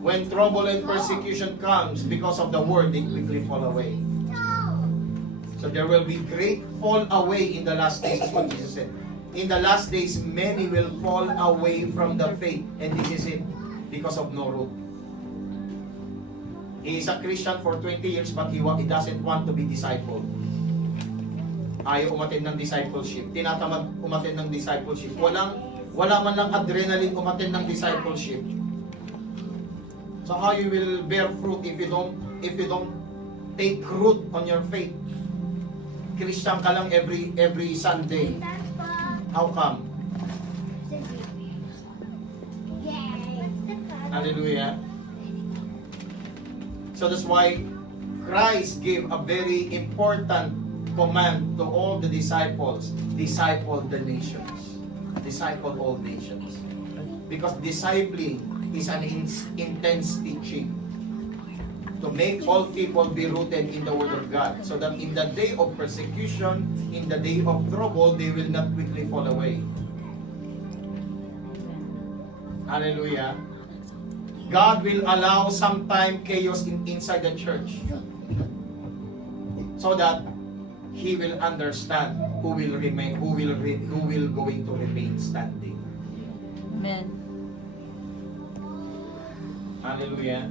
When trouble and persecution comes because of the word, they quickly fall away. So there will be great fall away in the last days, is what Jesus said. In the last days, many will fall away from the faith. And this is it, because of no root. He is a Christian for 20 years, but he doesn't want to be discipled. Ayaw umattend ng discipleship. Tinatamad umattend ng discipleship. Wala man lang adrenaline umattend ng discipleship. So how you will bear fruit if you don't take root on your faith? Christian ka lang every Sunday. How come? Hallelujah. So that's why Christ gave a very important command to all the disciples. Disciple the nations. Disciple all nations. Because discipling is an intense teaching to make all people be rooted in the Word of God, so that in the day of persecution, in the day of trouble, they will not quickly fall away. Hallelujah. God will allow sometime chaos inside the church, so that He will understand who will remain, who will going to remain standing. Amen. Hallelujah.